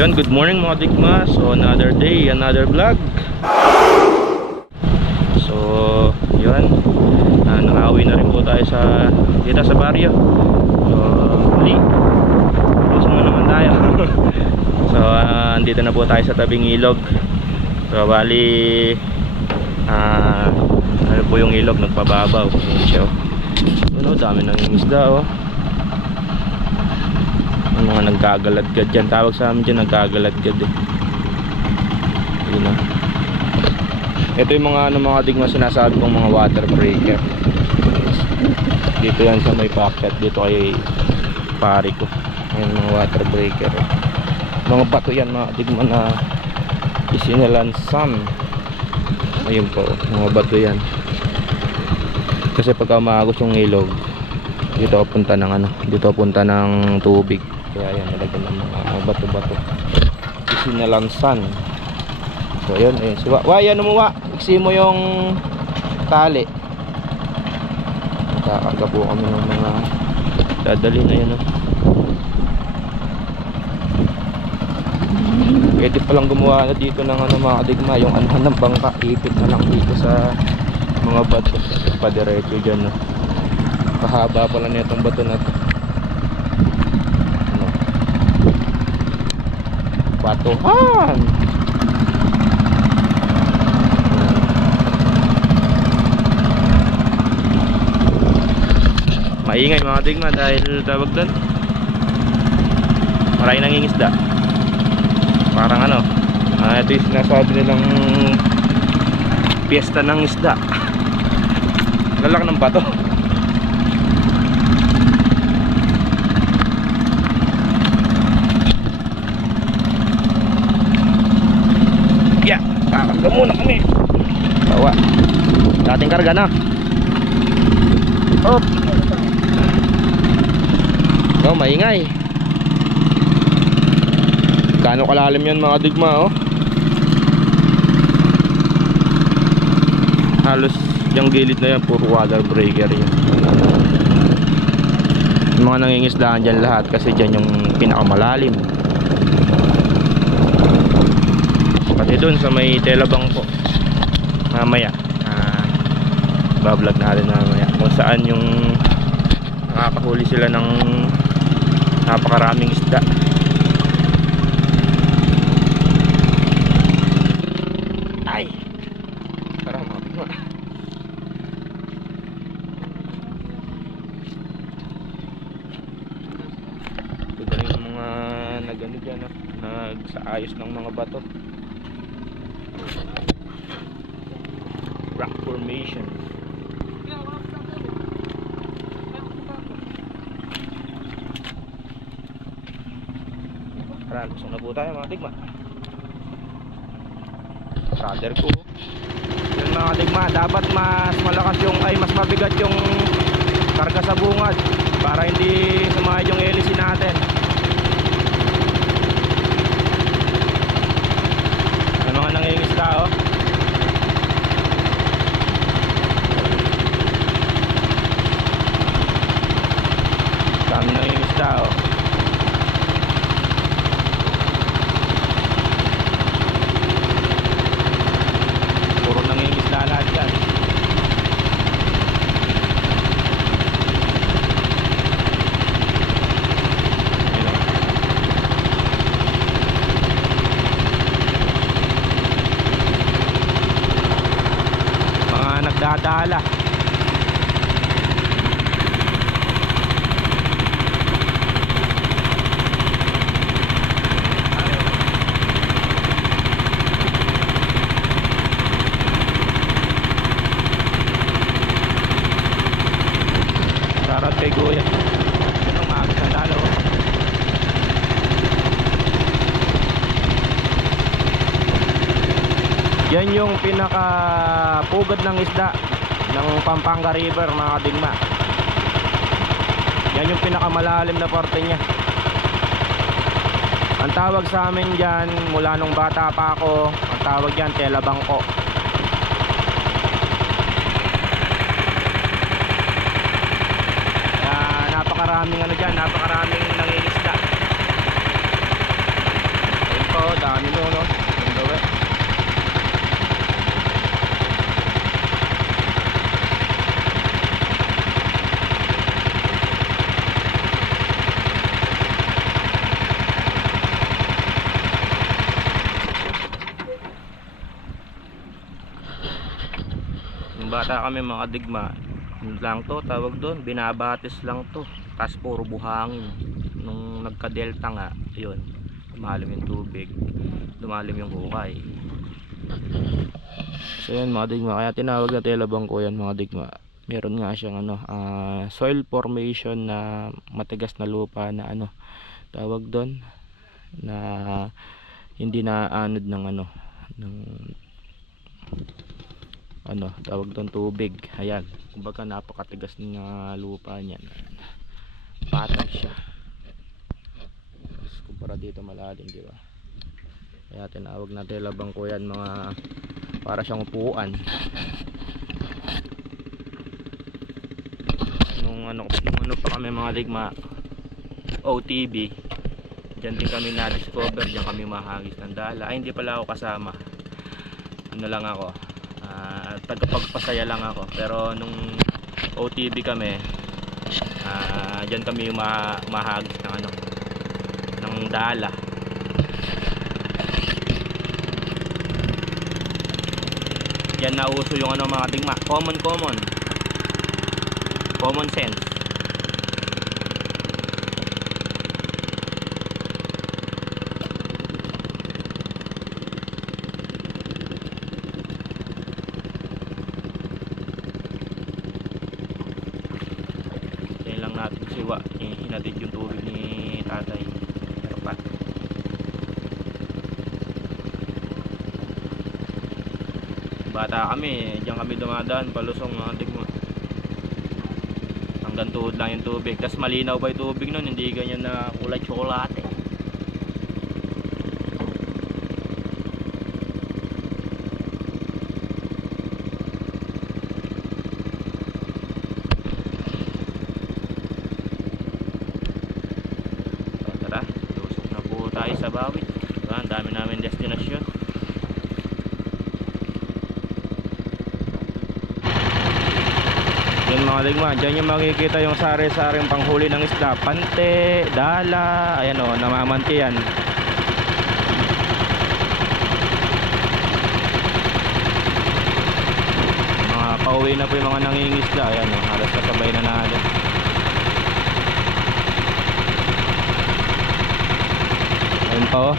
Yun, good morning mga digma. So another day, another vlog. So yun, nakawi na rin po tayo dito sa baryo. So muli, tapos na naman tayo. So andito na po tayo sa tabing ilog. So bali ano po yung ilog, nagpababaw. So dami ng isda, oh. Mga nagkagaladgad dyan, tawag sa amin dyan, nagkagaladgad eh. Yun na. Ito yung mga digma sinasabi kong mga water breaker. Dito yan sa may pocket, dito kay pari ko. Ayan mga water breaker, mga bato yan mga digma na isinalansan. Ayun po, mga bato yan. Kasi pagka umagos yung ilog, dito punta ng dito punta ng tubig. Kaya yan, nalagyan ng mga bato-bato, isinalansan. So yun, ayun. So, Wai, ano mo, Wa? Iksi mo yung tali. Nakakarga po kami ng mga dadali na yun, oh. Pwede palang gumawa na dito ng mga digma, yung ng bangka, ipit na lang dito sa mga bato, padiretso dyan, no? Kahaba pala na itong bato na to. Batuhan. Maingay mga digma dahil tawag doon, maraming nangingisda. Parang ito yung sinasabi nilang piyesta ng isda. Lalaki ng bato. Kakarga muna kami. Bawa. Dating karga na. Op. Oh, maingay. Kano kalalim yan mga digma, oh. Halos yung gilid na yan puro water breaker yan. Yung mga nangingisdaan dyan lahat kasi dyan yung pinakamalalim. Pati dun sa may telabang po mamaya bablog natin mamaya kung saan yung nakakahuli sila ng napakaraming isda. Ay, parang mapit mo. Ito yung mga nagano dyan, nagsaayos ng mga bato. Rock formation. Tara, lusong na po tayo mga digma. Brother ko. Yun mga digma, dapat mas malakas mas mabigat yung karga sa bungad para hindi sumahid yung hélice natin. Ano nga nangingisda, oh. Kami nangingisda, oh. Puro nangingisda lahat yan. Mga nagdadala. Kay Kuya. Ito maagos na talo. Yan yung pinaka pugad ng isda ng Pampanga River mga digma. Yan yung pinaka malalim na parte niya. Ang tawag sa amin dyan mula nung bata pa ako, ang tawag dyan tela bangko. Napakaraming ano dyan, napakaraming nangingisda. Ayun po, dami no, no? Ang gawin. Yung bata kami mga digma, lang to tawag doon, binabatis lang to, tas puro buhangin. Nung nagka-delta nga, yun, lumalim yung tubig, lumalim yung hukay. So yun mga digma, kaya tinawag na tela bangko yan mga digma. Meron nga siyang ano, soil formation na matigas na lupa na ano, tawag doon, na hindi na anod ng ano, ng ano tawag doon, tubig. Ayan, kumbaga napakatigas ng lupa niyan, patag siya. Kumpara dito malalim, di ba? Kaya tinawag na tela bangko yan mga, para siyang upuan. Nung ano pa kami mga digma, OTB, dyan din kami na-discover, dyan kami mahagis ng dala. Ay, hindi pala ako kasama, ano lang ako, tagapagpasaya lang ako. Pero nung OTB kami, dyan kami mahagis ng ano, ng dala. Yan nauso yung ano mga digma, common sense. Yan lang natin siwa, hinatid yung tubig ni tatay. Pero pa bata kami, diyan kami dumadaan palusong mga digma. Hanggang tuhod lang yung tubig. Tapos malinaw ba yung tubig nun, hindi ganyan na kulay tsokolate. So, tara, lusok na po tayo sa Bawit. Ang dami namin destinasyon. Yun mga digma, dyan yung makikita yung sari-saring panghuli ng isda, pante, dala, ayan o, namamanti yan. Mga pauwi na po yung mga nangingisda, ayan o, halos kasabay na natin. Ayun pa o.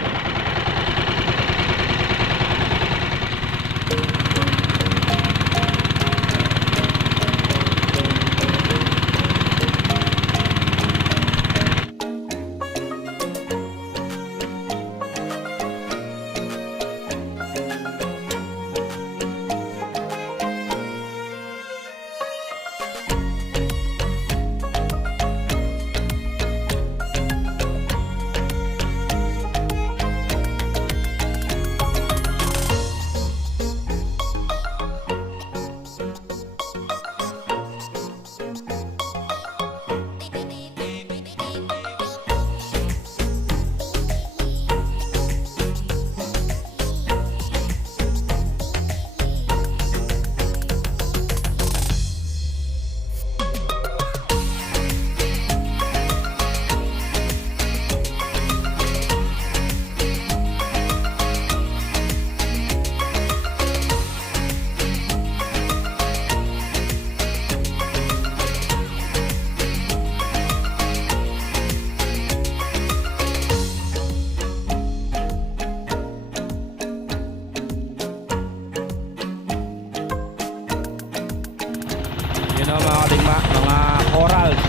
Yun o mga digma, mga corals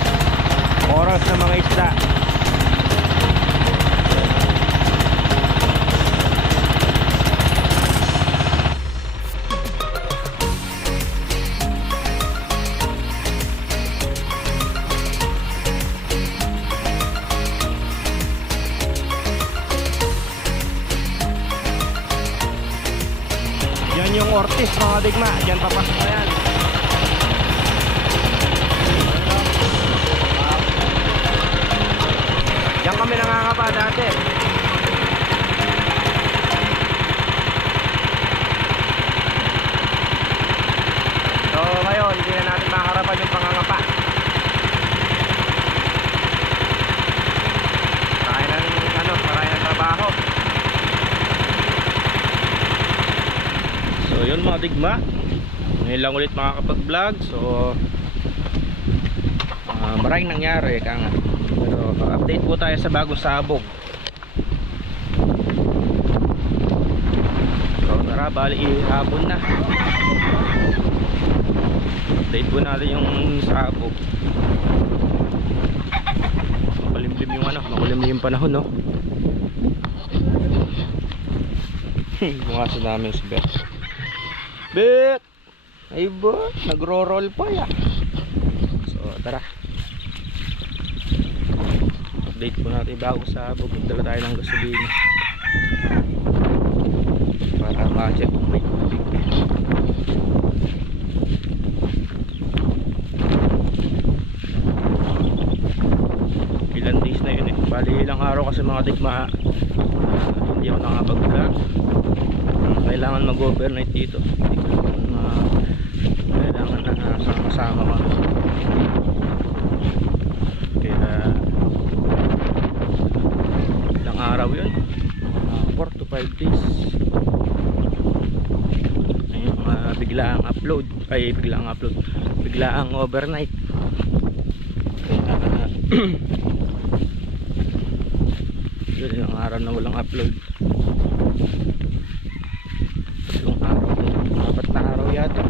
na mga isda. Yan yung Ortiz mga digma. Diyan papasok na yan. Diyan kami nangangapa dati. So ngayon, hindi na natin makaharapan yung pangangapa. Marami ng trabaho. So yun mga digma, ngayon lang ulit makakapag-vlog. So maraming nangyari kaya nga. Pero update po tayo sa bagong sabog. So tara, bali hapon na. Update po natin yung sabog. Makulimlim yung makulimlim yung panahon, no. Bungasin namin si Bet. Bet! Ay ba? Nagro-roll pa ya. So tara, update po natin bago sabog. Magdala tayo ng gasolina para ma-check kung may tubig. Ilan days na yun eh. Bali ilang araw kasi mga digma, hindi ako nakapag-vlog. Kailangan mag-overnight dito. Kailangan na sama-sama ka. Kaya ilang araw yun, 4 to 5 days. Ayun, biglaang upload. Ay biglaang overnight. Kaya yun yung araw na walang upload. Yung araw, 4 na araw yata.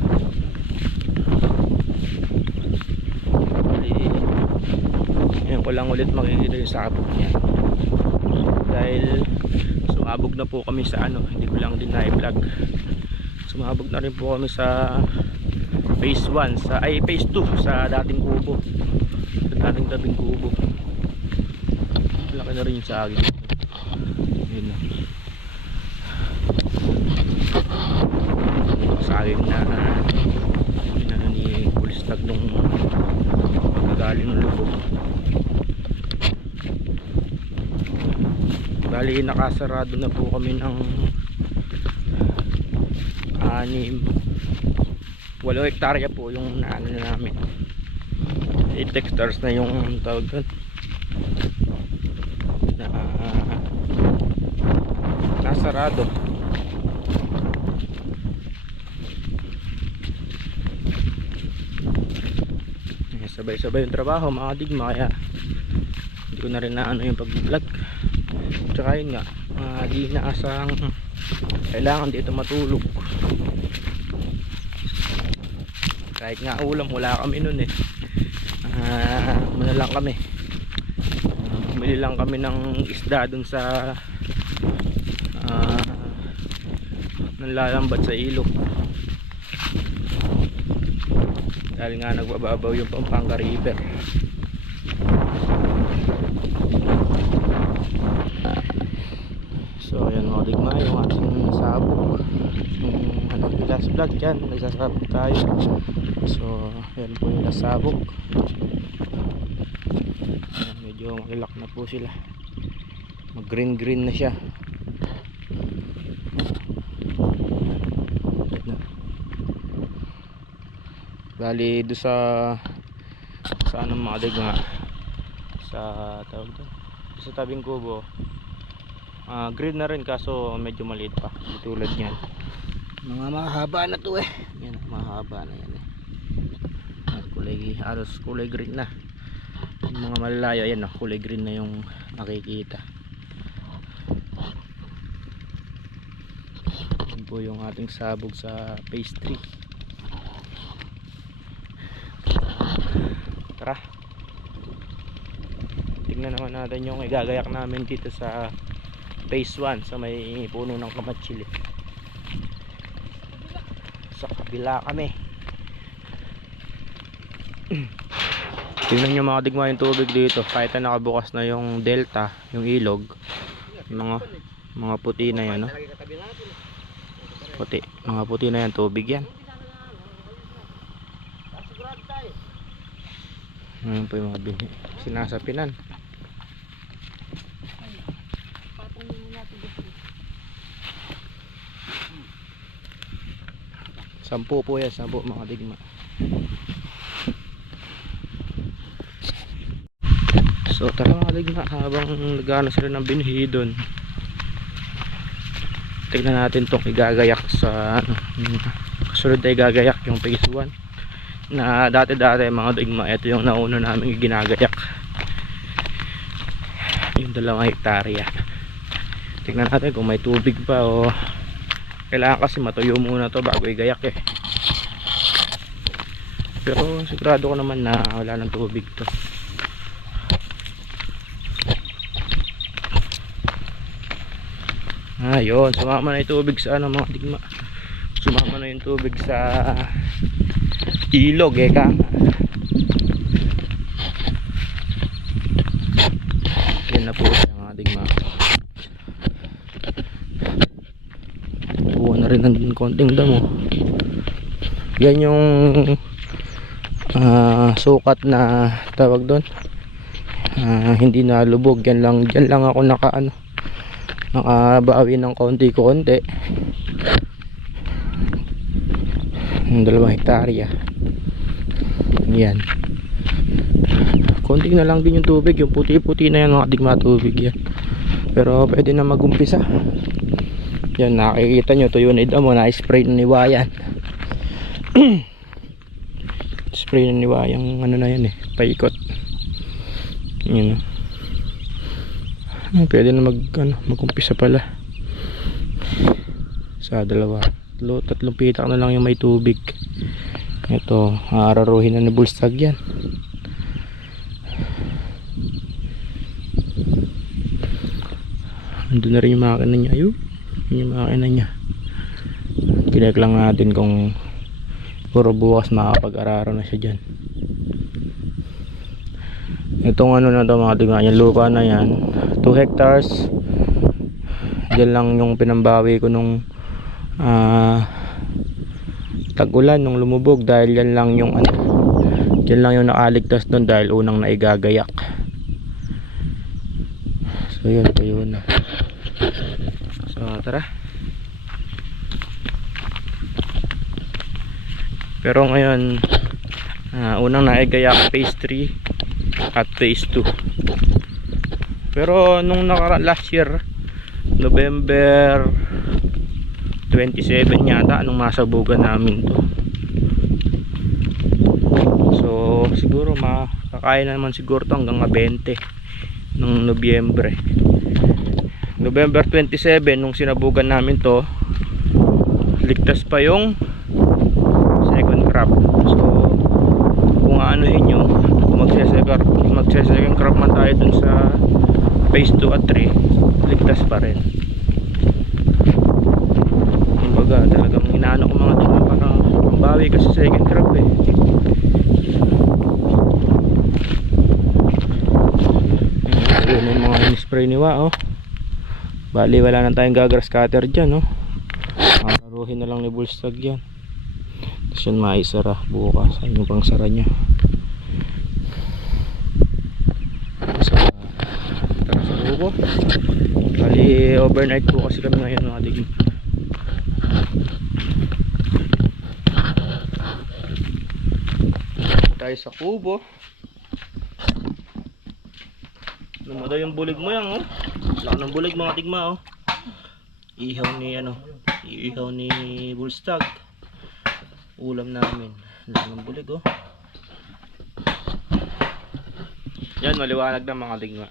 Ngayon ko lang ulit makikita yung sabog niya. Dahil sumabog na po kami sa hindi ko lang din na-vlog. Sumabog na rin po kami sa phase 1, phase 2 sa dating kubo. Sa dating tabing kubo. Laki na rin yung sa akin. Ayun na. Sayang na ni Kulistag nung magagaling ng lubog. Bali nakasarado na po kami ng 8 hektarya po yung naano namin. 8 hectares na yung tawag doon na nasarado. Sabay-sabay yung trabaho mga digma, kaya hindi ko na rin yung pag-vlog. Tsaka yun nga, di naasang kailangan dito matulog. Kahit nga ulam, wala kami nun eh. Muna lang kami, bumili lang kami ng isda dun sa nanlalambat sa ilog. Dahil nga nagbababaw yung Pampanga River. So ayan mga digma, yung ating sabog. Yung last vlog yan, nagsasabog tayo. So ayan po yung nasabog. Ayan, medyo makilak na po sila. Mag green green na siya. Bali do sa mga digma, sa tawag doon, sa tabing kubo, green na rin kaso medyo maliit pa, tulad niyan. Mga mahaba na to eh. Yan, mahaba na yan eh. Kulay green na. Yung mga malalayo yan, kulay green na yung makikita. Yan po yung ating sabog sa phase 3. Tara, tingnan naman natin yung igagayak namin dito sa phase 1 sa may puno ng kamatsili. Sa kabila kami. Tingnan nyo mga digma yung tubig dito, kahit na nakabukas na yung delta, yung ilog, yung mga puti na yan, no? Puti. Mga puti na yan, tubig yan. Ayan po yung mga bini. Sinasapinan. Sampu po yan, 10 mga digma. So tara mga digma, habang nagana sila ng binhi doon, tignan natin itong igagayak sa ano, kasunod na igagayak yung phase 1 na dati mga digma. Ito yung nauna namin ginagayak, yung 2 hektarya. Tignan natin kung may tubig pa o kailangan kasi matuyo muna to bago igayak eh. Pero sigurado ko naman na wala ng tubig to. Ayun, sumama na yung tubig sa ano mga digma. Sumama na yung tubig sa ilog eh ka. Yan na po siya mga digma. Buwan na rin ng konting damo. Yan yung sukat na tawag doon. Hindi na lubog. Yan lang, dyan lang ako nakabawi ng konti-konti. Yung 2 hektarya. Yan. Konti na lang din yung tubig. Yung puti-puti na yan mga digma, tubig yan. Pero pwede na magumpisa. Yan, nakikita nyo, tuyo na idamo, na-spray na ni Wayan. Spray na ni Wayan, ano na yan eh, paikot. Yan. Pwede na magumpisa pala. Sa 2, 3 pitak na lang yung may tubig. Ito, araruhin na ni Bulstag yan. Andun na rin yung makina niya. Ayun, yung makina niya. Kinek lang natin kung puro bukas makapag-araro na siya dyan. Itong ano na to mga digma, yung lupa na yan 2 hectares. Diyan lang yung pinambawi ko nung tag-ulan nung lumubog, dahil yan lang yung ano, yan lang yung nakaligtas doon dahil unang naigagayak. So yun, tuyo na. So tara. Pero ngayon unang naigayak phase 3 at phase 2. Pero nung last year November 27 yata nung masabugan namin to. So siguro makakaya na naman siguro to hanggang 20 nung Nobyembre. November 27 nung sinabugan namin to, ligtas pa yung second crop. So kung aanuhin nyo, kung magse-second crop man tayo dun sa phase 2 at 3, ligtas pa rin. Kumbaga talagang inaano ko mga tingin para pambawi kasi second crop eh. Yun yung mga in-spray ni Wa oh. Bali wala na tayong gagrass cutter dyan oh. Araruhin na lang ni Bulstag yan. Tapos yun maisara bukas. Ano pang sara nya. So tara sa buko. Bali overnight po kasi kami ngayon mga digma. Tayo sa kubo. Lumada yung bulig mo yan oh. Laki ng bulig mga tigma oh. Ihaw ni Bulstag. Ulam namin. Laki ng bulig oh. Yan, maliwanag na mga tigma.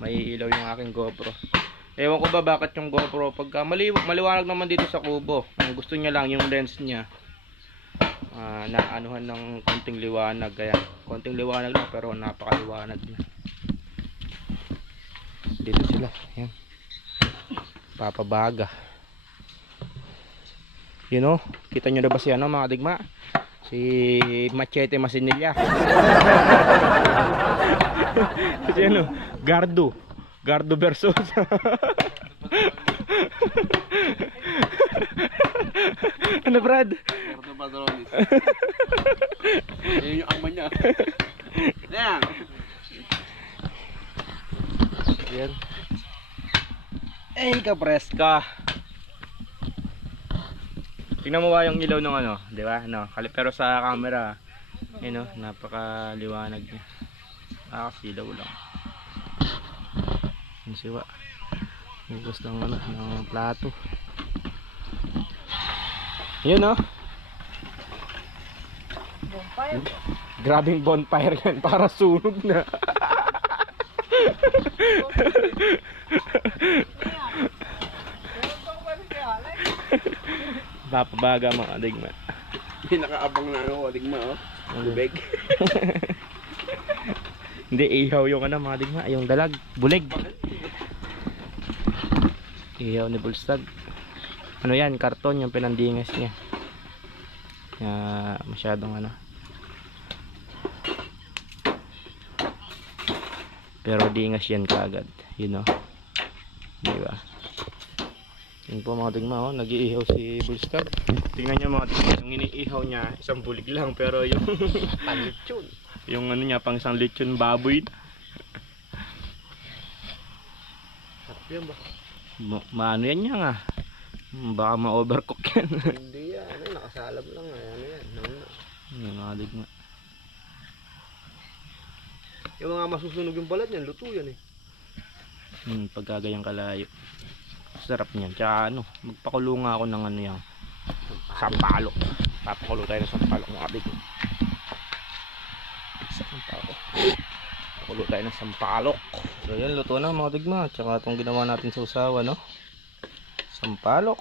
May ilaw yung aking GoPro. Ewan ko ba bakit yung GoPro pagka maliwanag naman dito sa kubo. Ang gusto niya lang yung lens niya na anuhan ng konting liwanag. Kaya konting liwanag lang pero napakaliwanag na. Dito sila. Yan. Papabaga. You know, kita nyo na ba si ano mga digma? Si Machete Masinilla. Si ano, Gardo versus Ano, Brad? Roberto Padrones. Yan yung ama niya. Yan. Yan. Eh, kapreska. Tingnan mo ba yung ilaw ng ano, di ba? No, pero sa camera, yun, no, napakaliwanag niya. Nakakasilaw lang. Yung siwa. Hugas ng ano, ng plato. Yun, no? Bonfire? Grabing bonfire yan, para sunog na. Papabaga mga digma. Hindi nakaabang na ano, digma oh. Bubeg. Hindi, ihaw yung ano mga digma, yung dalag, bulig. Ihaw ni Bulstag. Ano yan, karton yung pinandingas niya. Masyadong ano. Pero dingas yan kaagad, you know. Diba? Yun po mga digma, oh, nag-iihaw si Bulstag. Tingnan niyo mga digma, yung iniihaw niya, isang bulig lang, pero yung panlitsyon. Yung ano niya, pang isang lechon baboy. Yan ba? Maano yan niya nga. Baka ma-overcook yan. Hindi yan, ano, nakasalab lang. Ano yan, Yung mga digma. Yung mga masusunog yung balat niyan, luto yan eh. Pagkagayang kalayo. Sarap niyan. Tsaka ano, magpakulo nga ako ng ano yan. Sampalok. Papakulo tayo ng sampalok mga digma. Pakulo tayo ng sampalok. So yan, luto na mga digma. Tsaka itong ginawa natin sa usawa, no? Sampalok.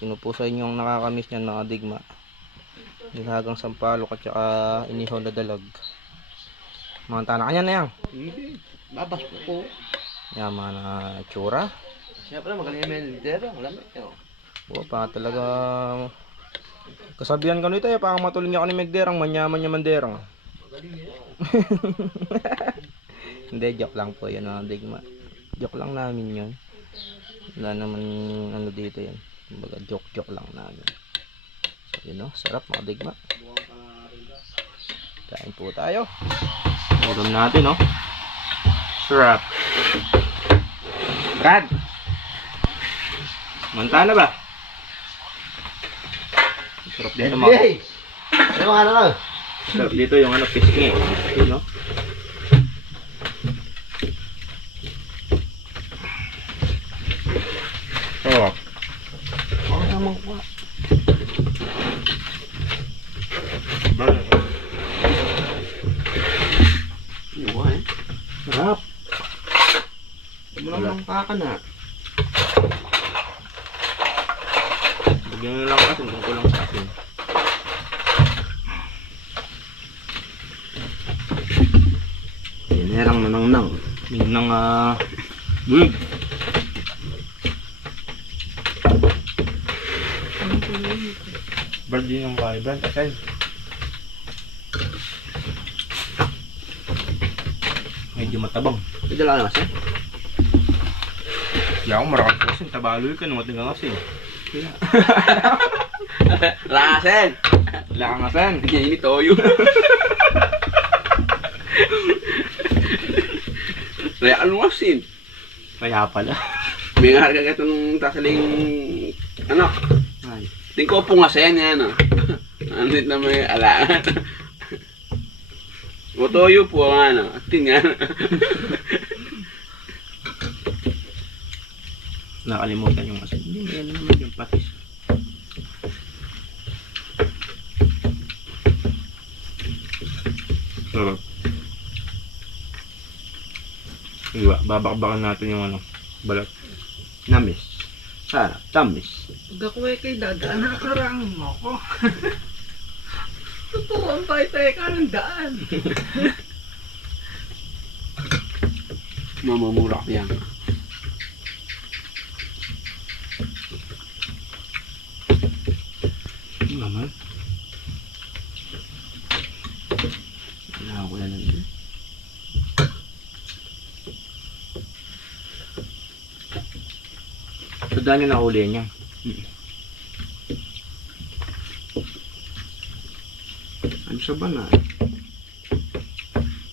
Sino po sa inyong nakakamiss niyan mga digma? Nilagang sampalok at saka inihaw na dalag. Mga tanak niyan na yan. Hindi, babas po. Yan mga na tsura. Siya pala magaling yung menedero, alam mo yun. Oo, pa talaga. Kasabihan ka nito eh, parang matuloy niya ka ni Megderang, manyaman niya manderang. Magaling yan. Hindi, joke lang po yun mga digma. Joke lang namin yun. Wala naman ano dito yan. Kumbaga joke lang namin. So yun o, sarap mga digma. Kain po tayo. Ulam natin o. Sarap. Brad! Manta na ba? Sarap dito mga. Ano ano lang? Sarap dito yung ano, pisngi. Yun o. Sarap. Ako naman ko. Sarap. Wala lang kakana. Bigyan nyo lang kasi kung kulang sa akin. Pinerang nanang-nang. Minang bulig. Brad din yung kaya. Brad, asal. Medyo matabang. Ito lang naman siya. Kaya ako marakal po kasi tabaloy ka nung matingang kasi. Rasen! Wala kang asan. Hindi ini toyo. Raya alwasin. Kaya pala. May nga harga itong tasaling ano? Ay. Tingko po nga sen yan ah. Andit na may alaan. O toyo po ang ano. Tingnan. Nakalimutan yung asin. Hindi, yan naman yung patis. Sarap. Diba, babakbakan natin yung ano, balat. Namis. Sarap, tamis. Pag ako kay dadaan, nakarang mo ko. Totoo ang tayo ka ng daan. Mamamura yan. Naman. Wala ko yan. So, dahil na huli niya. sa bana.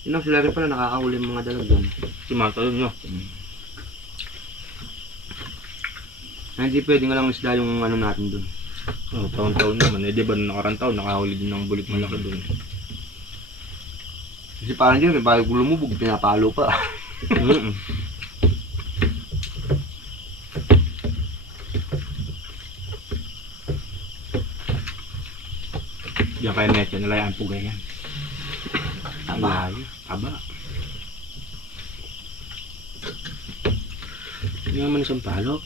Yun ang sila rin pala nakakahuli ng mga dalag doon. Si Marta yun nyo. Na hindi pwedeng lang isda yung ano natin doon. Oh, taon-taon naman. Eh, di ba nung nakarang taon, nakahuli din ng bulik malaki doon. Kasi parang dyan, may bago lumubog, pinapalo pa. Mm-mm. Diyan kaya Metro, nalayaan po ganyan. Aba. Aba. Hindi naman isang palo.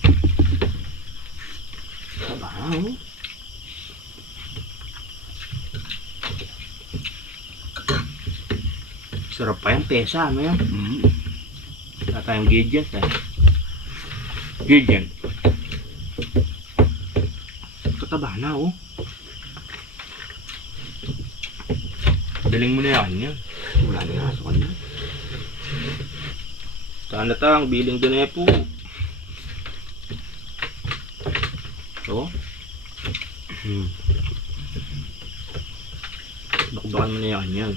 Aba, oh. Sarap pa yan, pesa, ano yan? Wala tayong gradient eh. Gradient. Kataba na oh. Daling mo na yan. Wala na nga sa kanya. Saan na tang, biling doon eh po. So? Bakbakan mo na yan.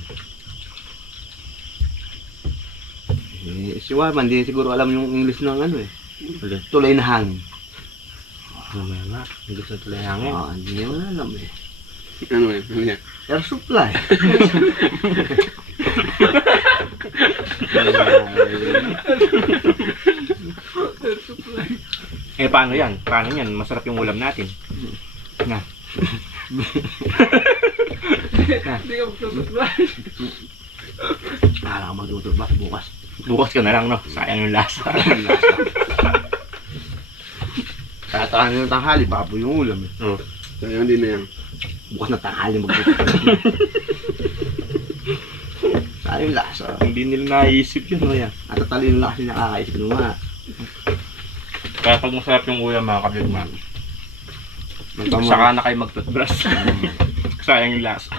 Eh, si Warman, di siguro alam yung English ng ano eh. Ulit. Tulay na hangin. Mamaya nga, hindi gusto tuloy hangin. Hindi niya wala alam eh. Ano yan? Ano yan? Air supply. Eh paano yan? Paano yan? Masarap yung ulam natin. Na. Hindi ka magsusupply. Kala ka magtutubas bukas. Bukas ka na lang no? Sayang yung lasa. Tatakan ng tanghali, papo yung ulam eh. Oh. So, yun din na yan. Bukas na tanghali magtutubas. Saan yung lasa? Hindi nila naisip yun. No, yan. At tatalino lang kasi nakakaisip nung nga. Kaya pag masarap yung ulam mga kabigma, saka na kayo mag-toothbrush. Sayang yung lasa.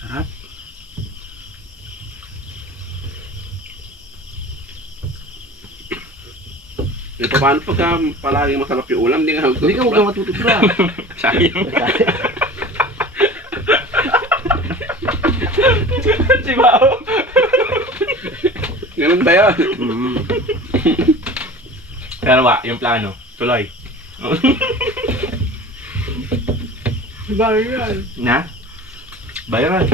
Sarap. Eh, paano pagka palagi masarap yung ulam, hindi ka Hindi ka huwag kang matutubras. Sayang. Si Bao. Ganun ba yun? Pero wa, yung plano, tuloy. Viral. Na? Bayaran.